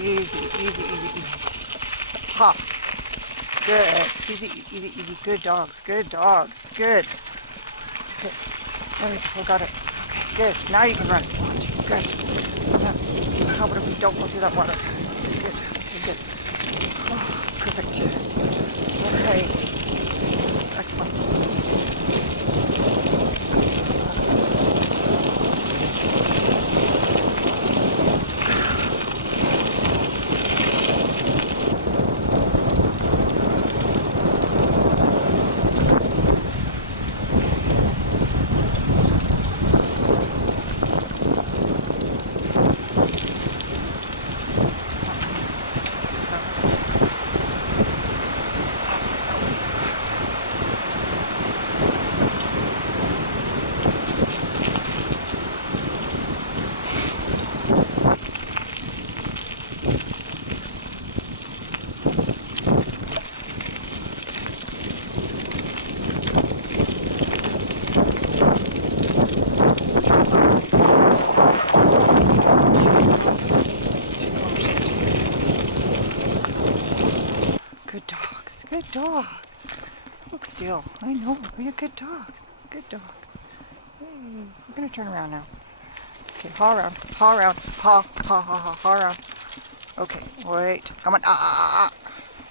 Easy, easy, easy, easy. Hop. Good. Easy, easy, easy. Good dogs. Good dogs. Good. Okay. Let me, I got it. Okay, good. Now you can run. Watch. Good. Now, how about if we don't go through that water? So good. Okay, good. Oh, perfect. Okay. This is excellent. Good dogs, good dogs. Look still. I know, you're good dogs. Good dogs. Hey, we're gonna turn around now. Okay, haw around, haw around, haw, haw, haw, haw, haw around. Okay, wait. Come on. Ah.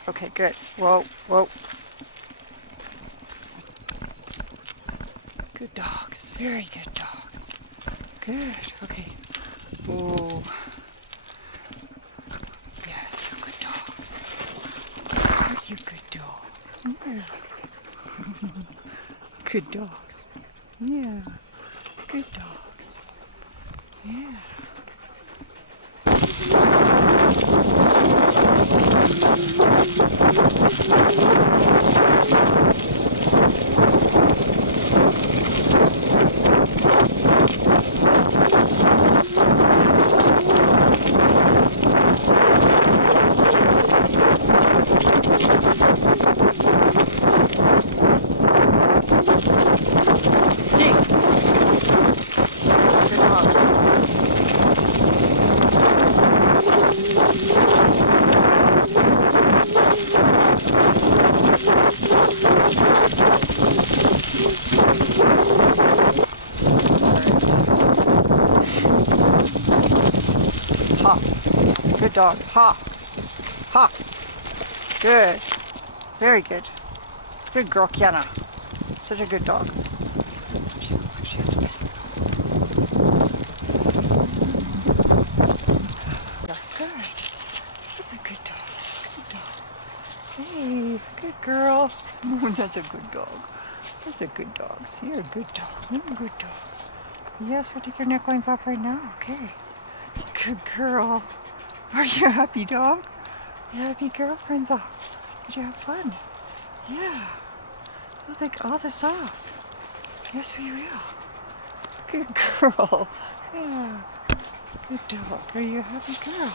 Okay, good. Whoa, whoa. Good dogs. Very good dogs. Good. Okay. Oh. Yes, you're good dogs. Oh, you good dog. Yeah. Good dogs. Yeah. Good dogs. Yeah. Ha. Good dogs. Ha. Ha. Good. Very good. Good girl, Kiana. Such a good dog. Good. That's a good dog. Good dog. Hey, good girl. That's a good dog. That's a good dog. See, you're a good dog. You're a good dog. Yes, we'll take your necklines off right now. Okay. Good girl. Are you a happy dog? You happy girl, Firenza? Did you have fun? Yeah. We'll take all this off. Yes, we will. Good girl. Yeah. Good dog. Are you a happy girl?